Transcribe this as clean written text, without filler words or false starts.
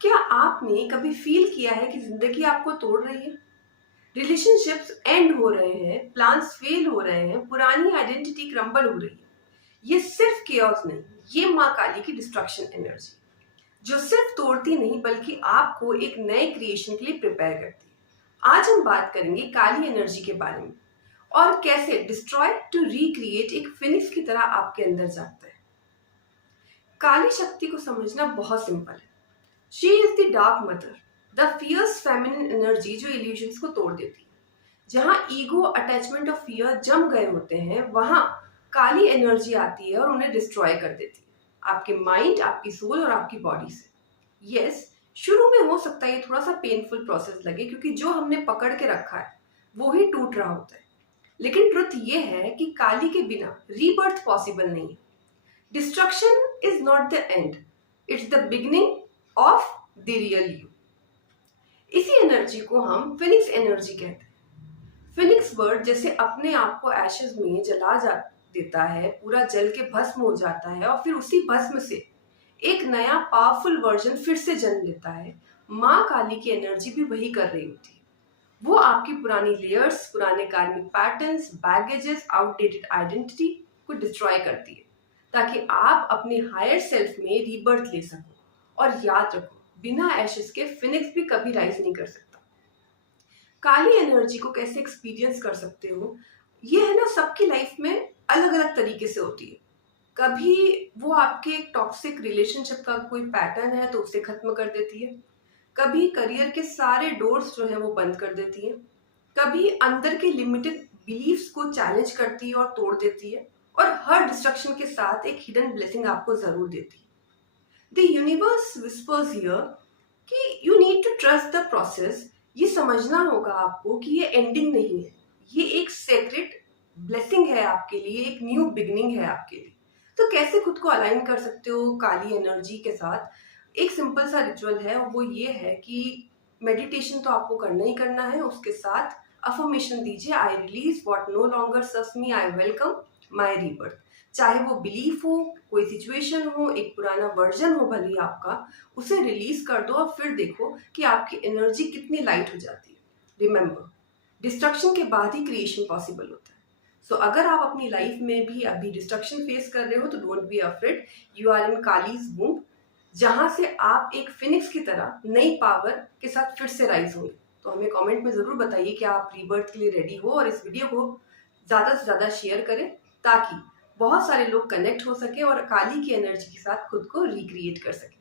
क्या आपने कभी फील किया है कि जिंदगी आपको तोड़ रही है? रिलेशनशिप्स एंड हो रहे हैं, प्लान्स फेल हो रहे हैं, पुरानी आइडेंटिटी क्रम्बल हो रही है। ये सिर्फ केओस नहीं, ये माँ काली की डिस्ट्रक्शन एनर्जी, जो सिर्फ तोड़ती नहीं बल्कि आपको एक नए क्रिएशन के लिए प्रिपेयर करती है। आज हम बात करेंगे काली एनर्जी के बारे में और कैसे डिस्ट्रॉय टू रिक्रिएट एक फिनिक्स की तरह आपके अंदर जाता है। काली शक्ति को समझना बहुत सिंपल है। She is the dark mother, the fierce feminine energy जो इल्यूजन्स को तोड़ देती है। जहां ईगो, अटैचमेंट और फियर जम गए होते हैं, वहां काली एनर्जी आती है और उन्हें डिस्ट्रॉय कर देती है, आपके माइंड, आपकी सोल और आपकी बॉडी से। यस, शुरू में हो सकता है ये थोड़ा सा पेनफुल प्रोसेस लगे, क्योंकि जो हमने पकड़ के रखा है वो ही टूट रहा होता है। लेकिन ट्रुथ ये है कि काली के बिना रीबर्थ पॉसिबल नहीं है। Destruction is not the end, it's the beginning of the real you. इसी एनर्जी को हम फिनिक्स एनर्जी कहते हैं। फिनिक्स बर्ड जैसे अपने आप को एशेस में जला जा देता है, पूरा जल के भस्म हो जाता है और फिर उसी भस्म से एक नया पावरफुल वर्जन फिर से जन्म लेता है। माँ काली की एनर्जी भी वही कर रही होती है। वो आपकी पुरानी लेयर्स, पुराने कार्मिक पैटर्न्स, बैगेजेस, आउटडेटेड आइडेंटिटी को डिस्ट्रॉय करती है, ताकि आप अपने हायर सेल्फ में रीबर्थ ले सको। और याद रखो, बिना एशेस के फिनिक्स भी कभी राइज नहीं कर सकता। काली एनर्जी को कैसे एक्सपीरियंस कर सकते हो, ये है ना, सबकी लाइफ में अलग अलग तरीके से होती है। कभी वो आपके टॉक्सिक रिलेशनशिप का कोई पैटर्न है तो उसे खत्म कर देती है। कभी करियर के सारे डोर्स जो है वो बंद कर देती है। कभी अंदर के लिमिटेड बिलीफ्स को चैलेंज करती है और तोड़ देती है। और हर डिस्ट्रक्शन के साथ एक हिडन ब्लेसिंग आपको जरूर देती है। द यूनिवर्स विस्पर्स हियर कि you need to trust the process. ये समझना होगा आपको कि ये एंडिंग नहीं है, ये एक सेक्रेट ब्लेसिंग है आपके लिए, एक न्यू बिगिनिंग है आपके लिए। तो कैसे खुद को अलाइन कर सकते हो काली एनर्जी के साथ? एक सिंपल सा रिचुअल है और वो ये है कि मेडिटेशन तो आपको करना ही करना है, उसके साथ अफर्मेशन दीजिए, I release what no longer serves me, I welcome my rebirth. चाहे वो बिलीफ हो, कोई सिचुएशन हो, एक पुराना वर्जन हो भले ही आपका, उसे रिलीज कर दो और फिर देखो कि आपकी एनर्जी कितनी लाइट हो जाती है। रिमेंबर, डिस्ट्रक्शन के बाद ही क्रिएशन पॉसिबल होता है। सो अगर आप अपनी लाइफ में भी अभी डिस्ट्रक्शन फेस कर रहे हो तो don't be afraid, you are in Kali's womb, जहां से आप एक फिनिक्स की तरह नई पावर के साथ फिर से राइज होंगे। तो हमें कमेंट में जरूर बताइए कि आप रीबर्थ के लिए रेडी हो, और इस वीडियो को ज्यादा से ज्यादा शेयर करें ताकि बहुत सारे लोग कनेक्ट हो सके और काली की एनर्जी के साथ खुद को रिक्रिएट कर सके।